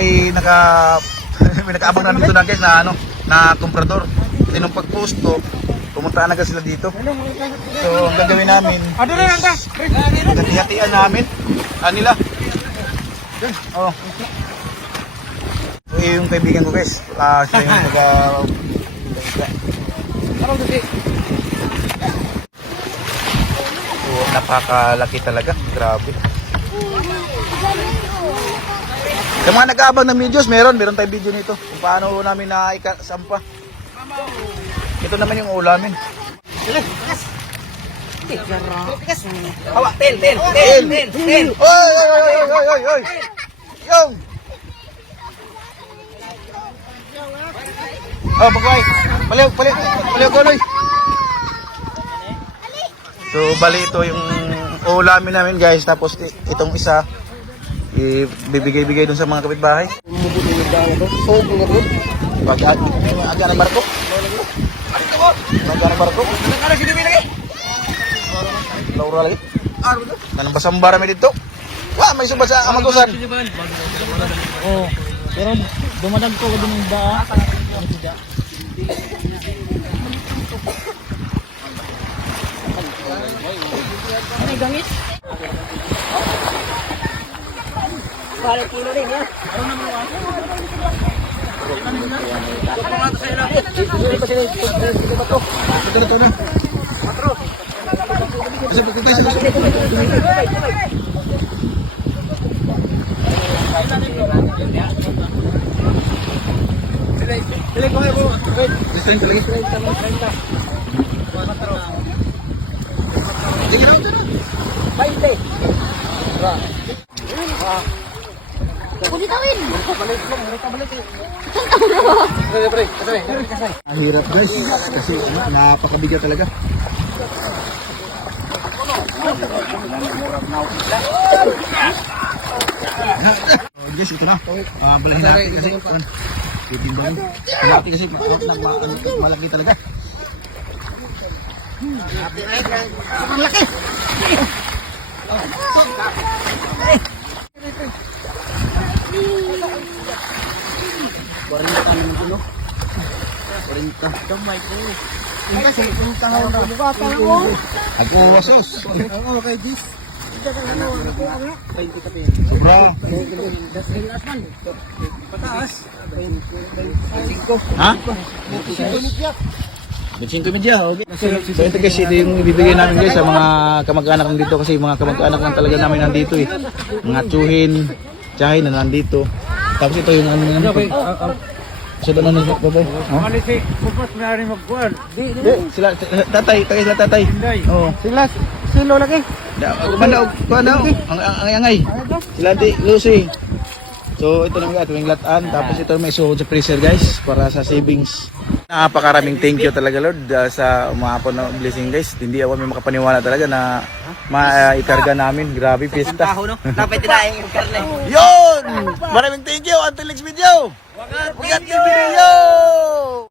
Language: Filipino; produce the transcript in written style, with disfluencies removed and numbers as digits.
may may nakaabang namin dito na guys na na komprador. Kasi nung pag-post ko, pumunta na sila dito. So, ang gagawin namin, hati-hatian namin. Nila. Oh. So, yung kaibigan ko guys. Siya yung so, napakalaki talaga. Grabe. Sa mga nag-aabang ng videos, meron tayong video nito. Kung paano namin na-sampa. Ito naman yung ulamin. Hawa, tel. Oy! Yung! Oh, bagay. Paliw ko, Loy. So, bali ito yung ulamin namin guys. Tapos itong isa, ibibigay-bigay dun sa mga kapitbahay. Agak ng barko. Laura lagi. Kanang basambara mi dito. Wah, may subasa amagusan. Oh, pero dumadag ko din yung ba? Ano gamit? Para kilo rin ya. Ang hirap guys, kasi napakabigat talaga. Guys, ito na. Balahin natin kasi titimbang. Malaki kasi malaki talaga. Ang laki. Ako wasos. Ako kay Gis. Sobra. Pataas. Ha? 25 media, okay. So ito guys, ito yung ibibigay namin guys sa mga kamag-anak nandito kasi mga kamag-anak lang talaga namin nandito eh. Mga tsahin na nandito. Tapos ito yung ano. So doon na babay. Ano si Kupos na rin magkuhan? Sila tatay. Oh. Silo lagi. Ano? Ang angay. Sila di Lucy. So ito na mga ating lataan. Tapos ito may suhod sa freezer guys para sa savings. Napakaraming thank you talaga Lord sa umahapon na blessing guys. Hindi ako may makapaniwala talaga na maikarga namin. Grabe fiesta. Dapat tinaing yung karne. Yun! Maraming thank you. Until next video. Wagat video!